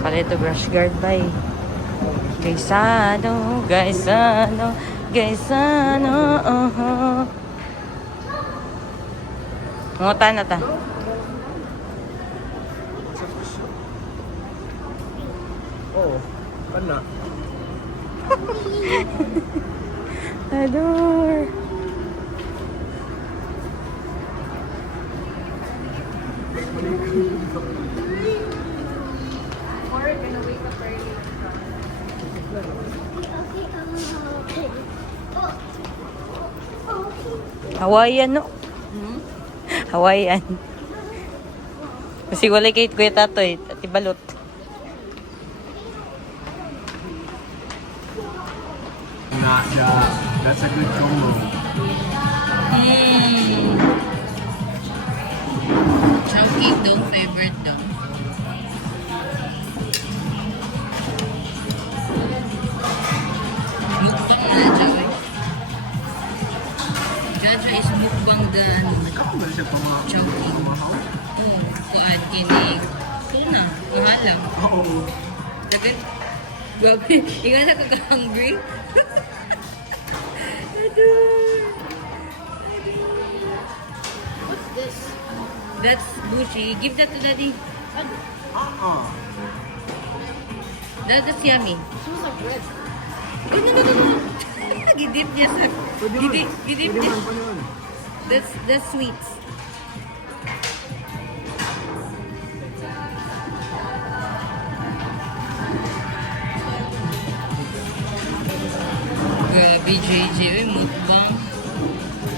Palito brush guard ba eh. Gaisano, gaisano, gaisano, Mungutan na ta. Oo, kana. Adore. Hawaiian, no? Hawaiian. Kasi walay kay Kuya Tatoy, at ibalot. That's a good combo. Chunky daw, favorite daw. Mukbang na, Joy. Jaja is mukbang the Ikaw ba siya chunky. pamahaw? Kuan kinig. Tuna, mahal lang. Oo. Dagan, grabe, ingat ako ka-hungry. What's this? That's Bushi. Give that to Daddy. That's yummy. Shoes of bread. Oh, no. Gidip niya sa... Gidip niya. That's sweets. Grabe, JJ. Uy, mukbang.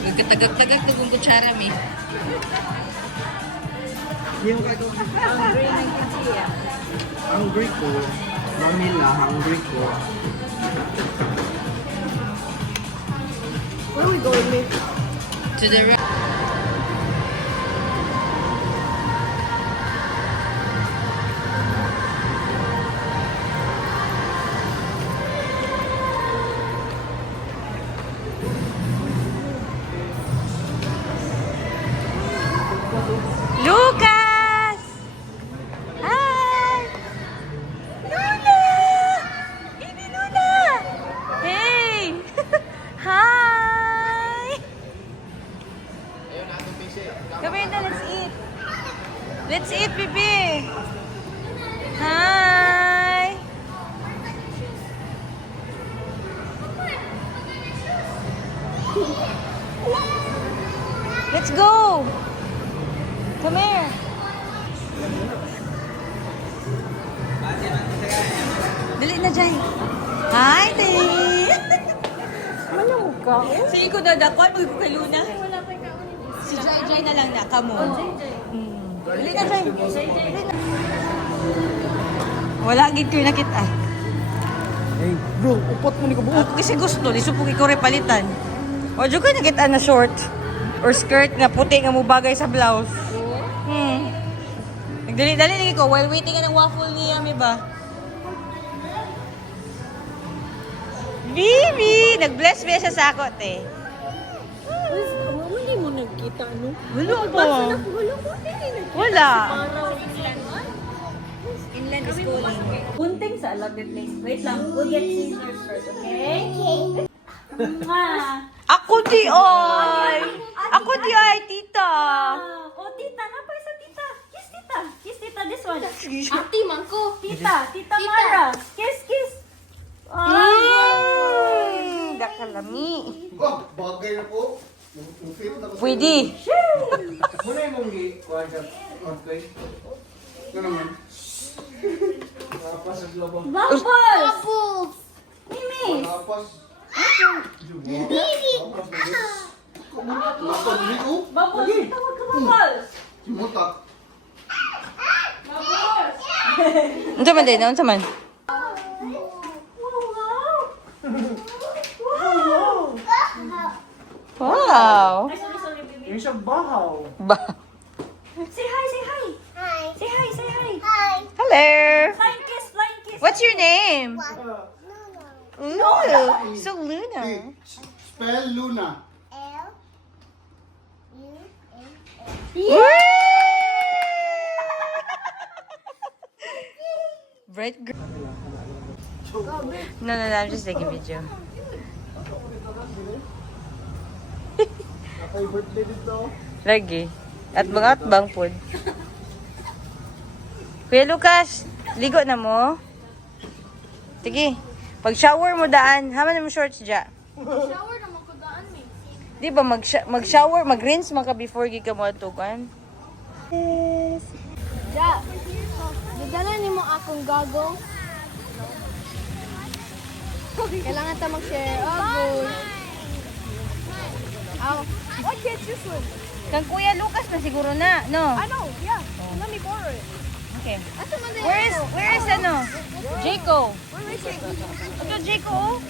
Magkatagag-tagag na kung kutsara, mi. Hungry ko. Manila, hungry ko. Where are we going, Mick? To the right. Lucas! Hi! Luna! Baby Luna! Hey! Hi! Come here na, let's eat. Let's eat, baby. Hi! Let's go! Come here. Dali na, Jai. Hi, Tay. Manamog ka? Sige ko dadakwan, mag ko kay Luna. Wala pa ikaw ni Si Jai na lang na, kamo. Dali na, Jai. Dali na. Wala, gid ko nakita. Hey, bro, upot mo ni ko buo. Ako kasi gusto, lisupog ikaw repalitan. O, dyan ko nakita na short or skirt nga puti nga mo bagay sa blouse. Nagdali-dali lagi ko while waiting ng waffle niya, may ba? Bibi! Nag-bless ba siya sa ako, te? Hindi mo nagkita, no? Wala Basta ba? na, wala mo. Hindi nagkita. Wala. Inland is calling. Punting sa allotted place. Wait lang, we'll get scissors first, okay? Ako di ay! Ako di ay, tita! Oh, tita, napay sa tita. Kiss, tita. Kiss, tita, this one. Ate, mangko. Tita, tita Mara. Kiss, kiss. Dakalami. Wah, bagay na po. Fit na ko. Pwede. Muna yung mong kuha siya. Okay. Ito naman. Napas ang lobo. Bubbles! Mimi! Napas. Mimi! Napas dito. Bubbles! Tawag ka, Bubbles! Simutak. Bubbles! Unsa man din? Unsa man? Wow! Ay, sorry, baby. Yung siyang bahaw. Ba? Say hi, say hi. Hi. Say hi, say hi. Hello! Flying kiss, flying kiss. What's your name? Ooh, so Luna. Spell Luna. Bright girl. No, I'm just taking video. Happy birthday dito. Lagi. At mga atbang po. Kuya Lucas, ligo na mo? Sige. Pag shower mo daan, haman na mo shorts dya. Shower na magkudaan eh. Di ba mag-shower, mag-rinse man ka before gi ka mo atukan? Yes. Ja, dadala ni mo akong gago. Kailangan ta mag-share. Oh, good. What kids this one? Kang Kuya Lucas na siguro na, no? Ano? Yeah. Let me borrow it. Okay. Asa man din? Where is ano? Jaco. Where is it? Ito Jaco.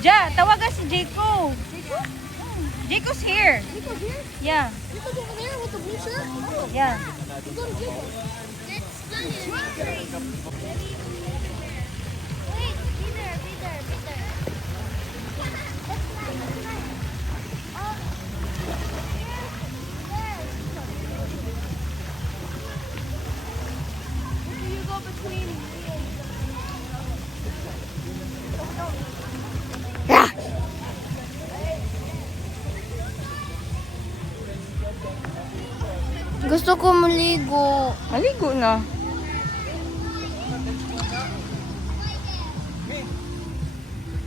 Ja, tawagan si Jaco. Jacob? Jaco's here. Jacob here? Yeah. Jacob over there with the blue shirt? Oh, Yeah. let's go to Jacob. Wait, be there. You go between me and Gusto ko maligo. Maligo na.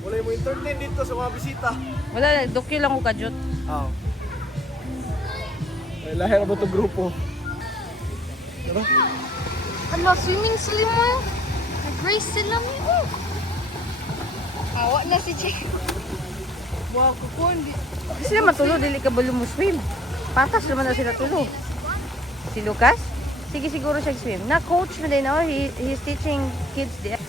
Wala mo entertain dito sa mga bisita. Wala, dokyo lang ko kajut. Oo. Ay, lahir mo itong grupo. Ano? Ano, swimming sila mo? Nag-race sila mo? Awa na si Jay. Wow, kukundi. Kasi sila matulo, dili ka balo mo swim. Patas naman na sila tulo. Si Lucas? Sige siguro siya swim. Na coach mo din, oh. He's teaching kids there.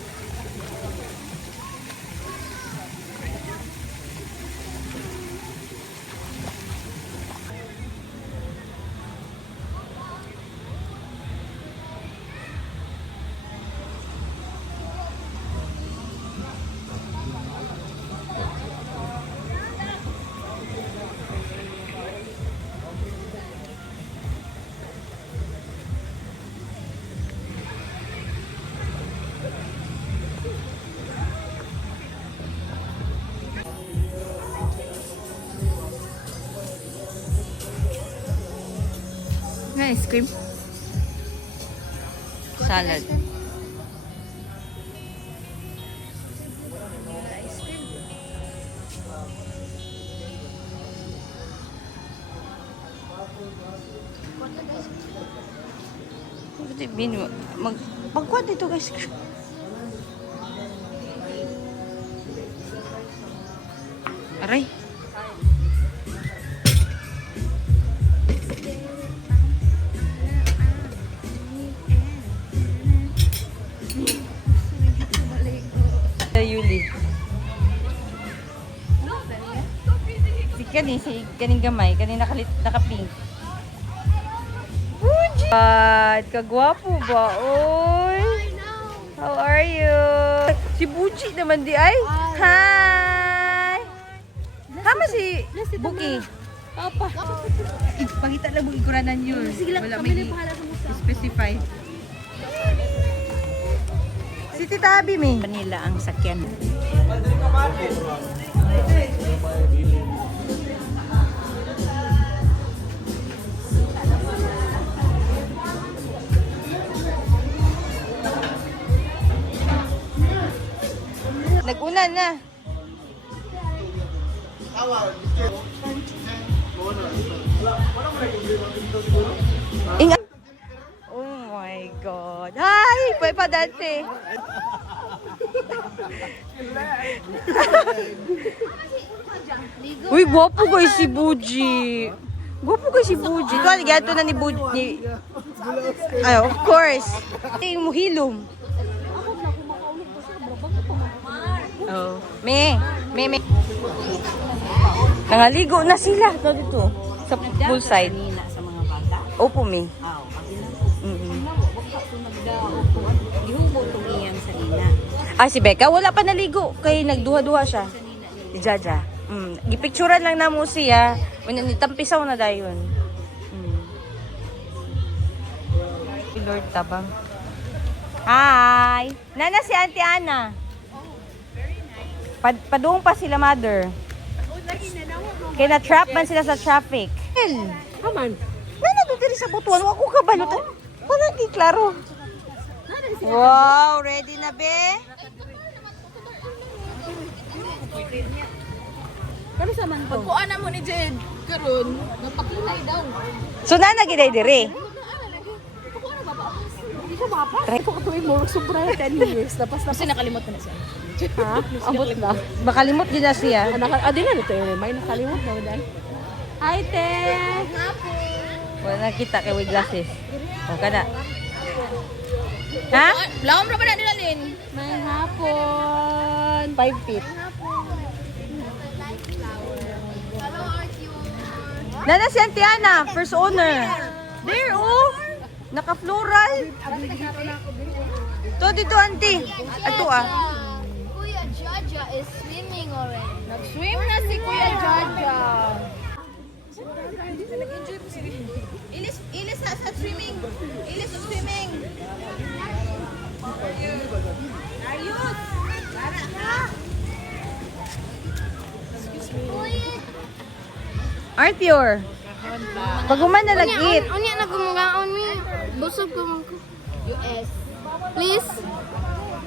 Na ice cream. Salad. Pagkuhan dito guys. Aray. Yuli. Si kaning gamay, kaning naka-pink. Buji! Kagwapo ba? Oy! How are you? Si Buji naman di ay. Hi! Hama si Buki. Papa. Ipakita lang mo ikuranan yun. Sige lang, Wala kami may na bahala sa musa. specify. Si Tita Abby may. Nila ang sakyan. Nag-una na. Ingat. Oh my God. Hi! Pwede pa dati. Uy, gwapo guys si Buji. Gwapo guys si Buji. Ito, gato na ni Buji. Ay, of course. Ito yung muhilom. Oh. Me. Nangaligo na sila. Ito dito. Sa poolside. Nila sa mga bata. Opo, me. Aw, Mm-mm. gihubo tong iyan sa ina. Ah, si Becca, wala pa naligo. Kaya nagduha-duha siya. Si Jaja. Gipicturan lang na mo siya. Nitampisaw na dayon. Si Lord Tabang. Hi! Nana si Auntie Ana. Padung pa sila, mother. Kaya na-trap man sila sa traffic. Haman. Nana doon diri sa butuan. Wako ka balot. Wala di klaro. Wow, ready na be? Kano sa man to? Pagkuan na mo ni Jed, karon nagpakilay daw. So nana giday diri. Pagkuan na baba. Hindi ko mapa. Ko katuloy mo sobra 10 years. Tapos Kasi nakalimot na siya. ha? Abot na. Bakalimot din na siya. Di na ito yun. May nakalimot na wadan. Hi, te! Wala na kita kay with glasses. O kana. Ha? Laom ra ba na nila Lin? May hapon. 5 feet. Nana si Auntie Ana, first owner. There, oh. Naka-floral. To dito, Auntie. Ato, ah. Kuya Jaja is swimming already. Nag-swim na si Kuya Jaja. Ilis sa swimming. Ilis sa swimming. Ayos. Arthur. Pag human na lagit. Unya na gumagaon mi. Busog ko mo ko. US. Please.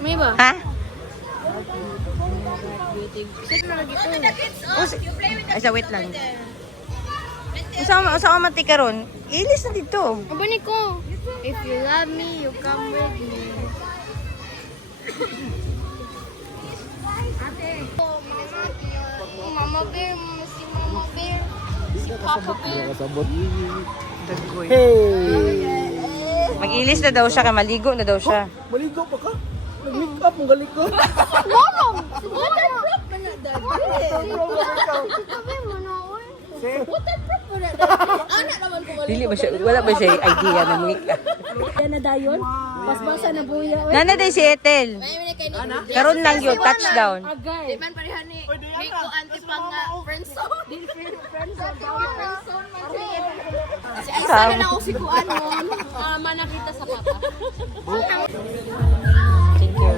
May ba? Ha? Ay, sa wait lang. Usa mati karon. Ilis na dito. Abani ko. If you love me, you come with me. Mama Bear, si Mama Bear, si Papa Bear. Dagoy. Mag-ilis na daw siya, kay maligo na daw siya. Maligo pa ka? Nag-make up, mong galing ko. Waterproof man na dad. Waterproof man na dad. Anak naman ko Dili ba siya, wala ba siya idea ng make-up? Yan na dayon. Pasbasa na buya. Nana day si Ethel. Karon lang yun, touchdown. Agay. Man pareha ni ko anti pang friend zone. Friend zone man siya. Kasi ay sana na ako si Kuan mo. Manakita sa papa. Thank you.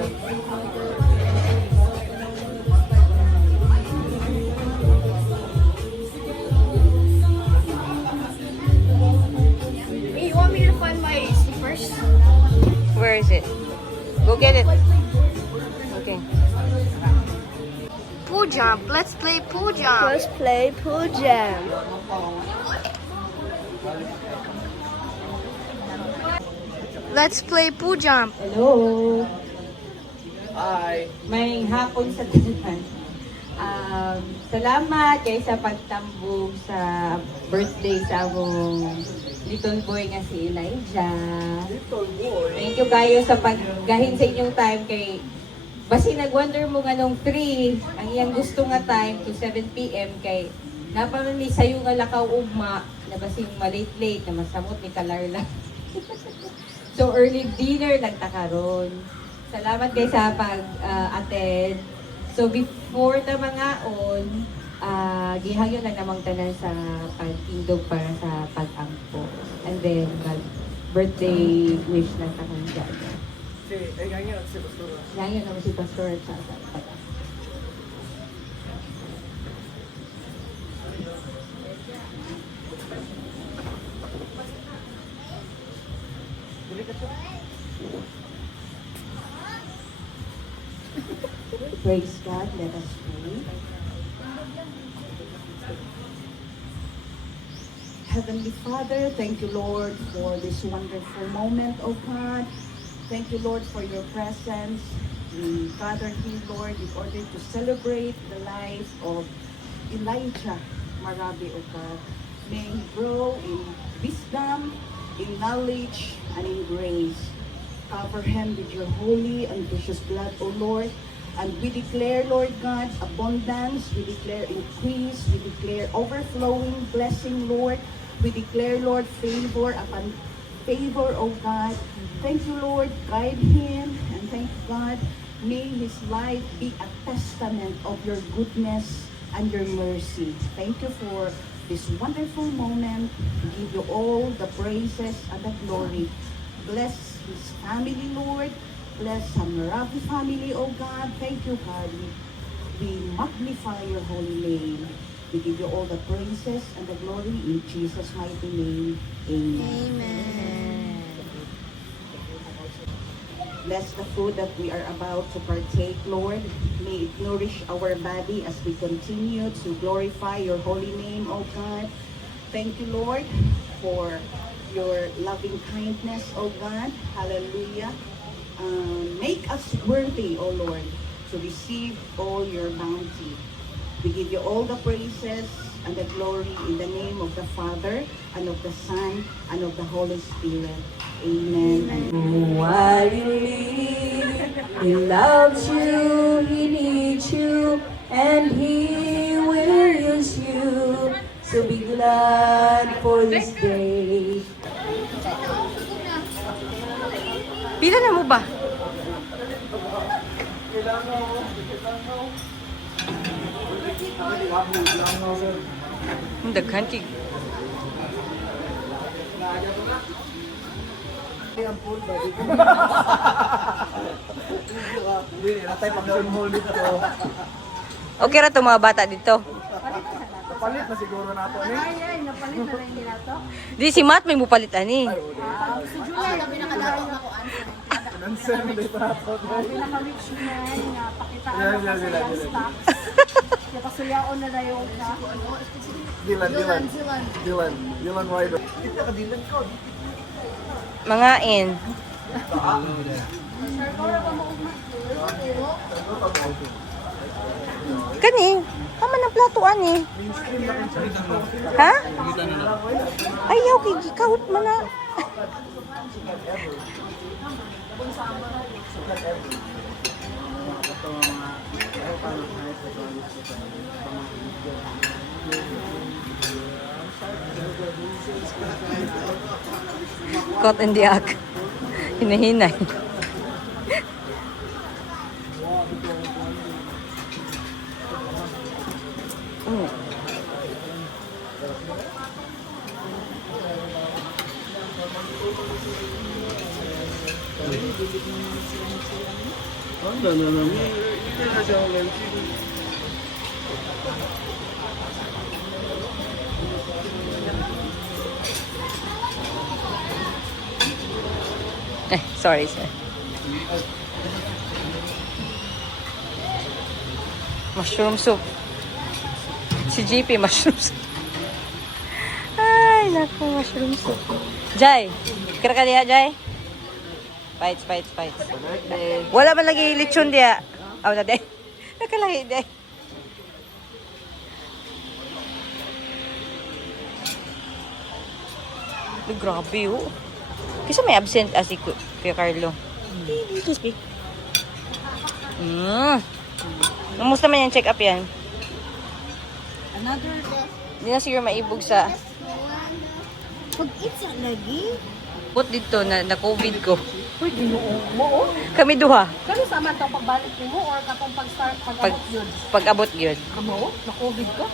You want me to find my slippers? Where is it? Go get it. Okay. Pool jump. Let's play pool jump. Let's play pool jam. Let's play pool jump. Hello. Hi. May hapon sa tanan. Salamat kay sa pagtambog sa birthday sa akong little boy nga si Elijah. Little boy. Thank you kayo sa paggahin sa inyong time kay basi nag-wonder mo nga nung 3 ang iyang gusto nga time to 7 p.m. kay napamami sayo nga lakaw ugma na basing malate-late na masamot ni Kalarla. So early dinner nagtakaron. Salamat kay sa pag-attend. So before na mga on, gihangyo na namang tanan sa pagtindog para sa pag-angko. And then birthday wish lang tanan dyan. Ganyan si Pastor. Gihangyo naman si Pastor sa pag-angko. Praise God, let us pray. Heavenly Father, thank you, Lord, for this wonderful moment, oh God. Thank you, Lord, for your presence. We gather here, Lord, in order to celebrate the life of Elijah Marabi, oh God. May he grow in wisdom, in knowledge, and in grace. Cover him with your holy and precious blood, O Lord. And we declare, Lord God, abundance. We declare increase. We declare overflowing blessing, Lord. We declare, Lord, favor upon favor, O God. Thank you, Lord. Guide him. And thank you, God. May his life be a testament of your goodness and your mercy. Thank you for this wonderful moment. We give you all the praises and the glory. Bless his family, Lord. Bless Samarabi family, oh God. Thank you, God. We magnify your holy name. We give you all the praises and the glory in Jesus' mighty name. Amen. Bless the food that we are about to partake, Lord. May it nourish our body as we continue to glorify your holy name, oh God. Thank you, Lord, for your loving kindness, oh God. Hallelujah. Make us worthy, oh Lord, to receive all your bounty. We give you all the praises and the glory in the name of the Father, and of the Son, and of the Holy Spirit. Amen. While you live, He loves you, He needs you, and He will use you. So be glad for this day. Pila na mo ba? Ang daghan kay okay ra to mga bata dito. Palit na siguro nato ni. Di si Matt may mupalit ani. Nansen na dito nato. Pinaka-rich man nga pakitaan Yan, mo yan, kasi yan, yung yan. stock. Kaya pasuyaon na na yung Dylan Ryder. Dito ka Dylan ko. Mangain. Kani, tama ng plato ani. Ha? Ayaw kay gikawot man na. Caught in the act. Hinahinay. Sorry, sir. Mushroom soup. Si JP, mushroom soup. Ay, naku, mushroom soup. Jai, kira ka diya, Jai? Fights. Wala man lagi lechon diya. Aw na, day. Nakalahi, day. Ay, grabe, oh. Kasi may absent si Kuya Carlo. Dito, speak. Namusta man yung check-up yan? another Hindi na siguro maibog sa... pag-itsa lagi. Put dito na COVID ko. Uy, ginuong mo, oh. Kami duha. Kano sa man tong pagbalik mo or katong pag-start pag-abot yun? Pag-abot yun. Kamo? Na-COVID ka?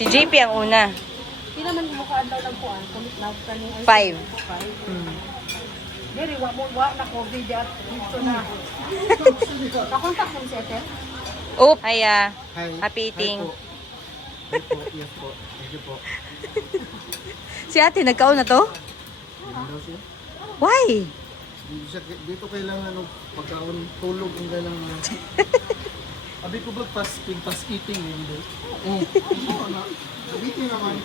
Si JP ang una. Di naman mo kaadlaw lang po ang commit na kaning 5. Diri wa na COVID at dito na. Nakontak mo si Ethel? Oh, hiya. Happy eating. Hi po. Yes po. Thank you po. Si ate, nagkaon na to? Why? Dito kailangan ng pagkaon, tulog ang kailangan. Abi ko ba fasting, fast eating hindi? Oo na. Sabihin naman.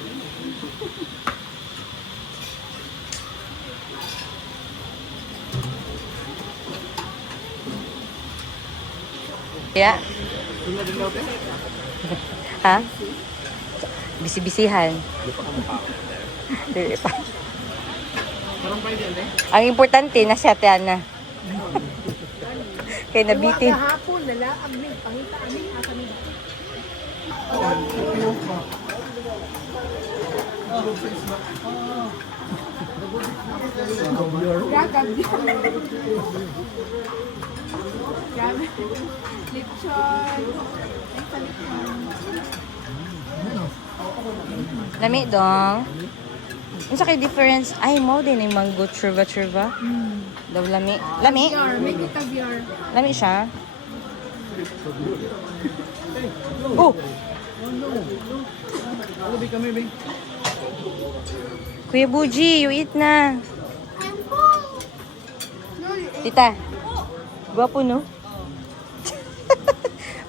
Yeah. Ha? Bisi-bisihan. Dili pa. Ang importante, nasa na. Kaya nabitin. Hapon nala amin pangita amin asa ni. Lami dong. Ang sa kay difference, ay mo din yung mango churva. Daw lami. Lami? Make it caviar. Lami siya. Oh! Ano ba kami, Bing? Kuya Buji, you eat na. Tita, gwapo no?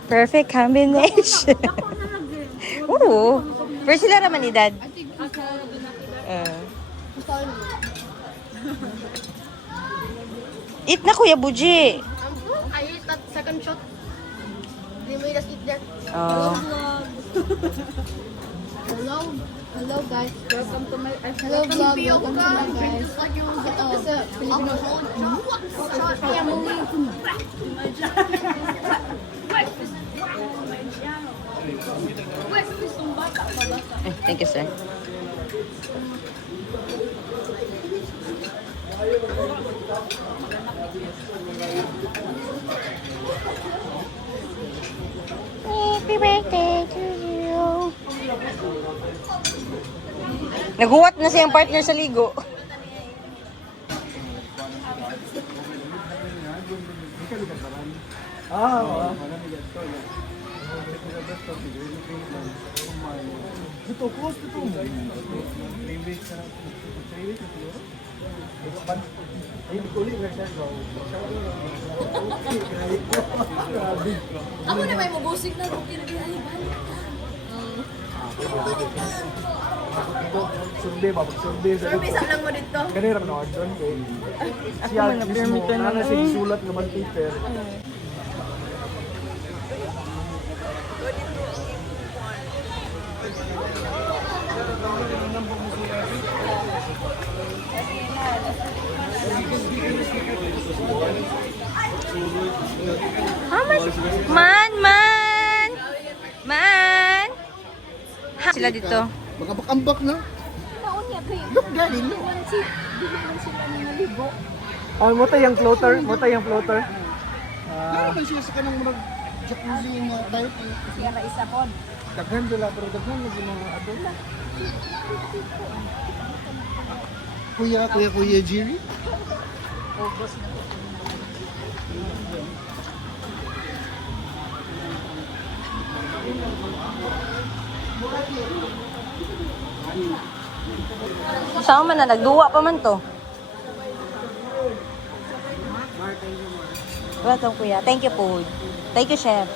Perfect combination. Oo. Pero sila naman edad. Eat na Kuya Buji. I ate that second shot. They made us eat that. Oh. Hello guys. Welcome to my hello vlog. Welcome to my guys. Ito kasi Filipino food. Kaya Thank you, sir. Happy birthday to you. Naguwat na siyang partner sa ligo. Ito, close ito mo. Ako na may mabusik na rin kinagihaliban. Survey ba? Survey. Survey sa lang mo dito. Kanina naman ako doon. Siya mismo, nana siya sulat naman Peter. How much? Man! Sila dito. Makapakambak na. Look, galing no. Mo tayo yung floater. Meron siya sa kanang mga jacuzzi yung mga type. Siya ka isa po. Daghan dila, pero daghan lagi mga adult. Kuya Jerry? Saan man na, nagduwa pa man to. Welcome, kuya. Thank you, food. Thank you, chef.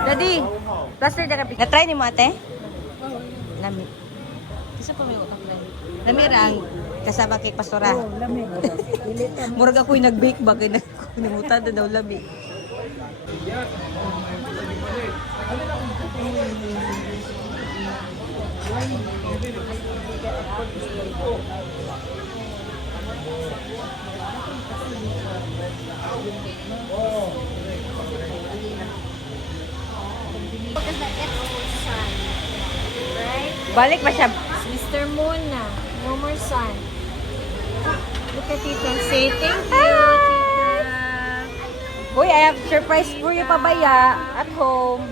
Daddy, plaster na kapit. Na-try ni mo ate? Lami. Isa pa may utang try. Lami rang kasama kay pastora. Lami. Murag ako'y nag-bake ba kay nalimutan na daw lami. Balik ba siya? Mr. Moon na. No more sun. Look at Tita. Say thank you, Tita. Boy, I have surprise for you pabaya at home.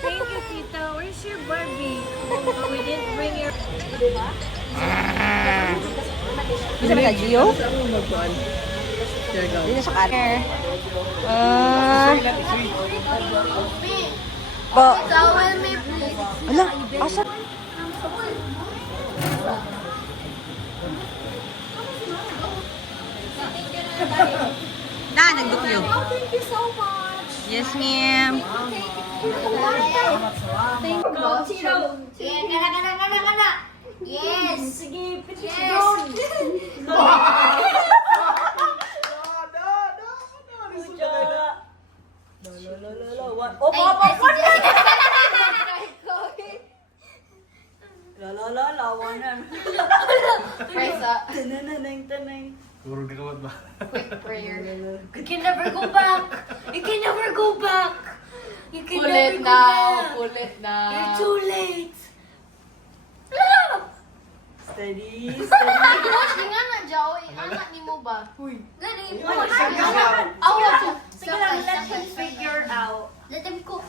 Thank you, Tita. Where's your Barbie? Oh, we didn't bring your... Bisa ba Gio? Hindi na sa kaner. Po. Towel me please. Ala, asa? Na, nagdukyo. Oh, thank you so much. Yes, ma'am. Thank you. Kana. Yes. Sige, Yes. Puro gawad ba? You can never go back. You can never go back. You can Pull never it go now. back. Pull it now. You're too late. Steady, steady. Push, di nga na, Joey. Anak ni mo ba? Gani, Awat. sige lang, let him figure out. Let him cook.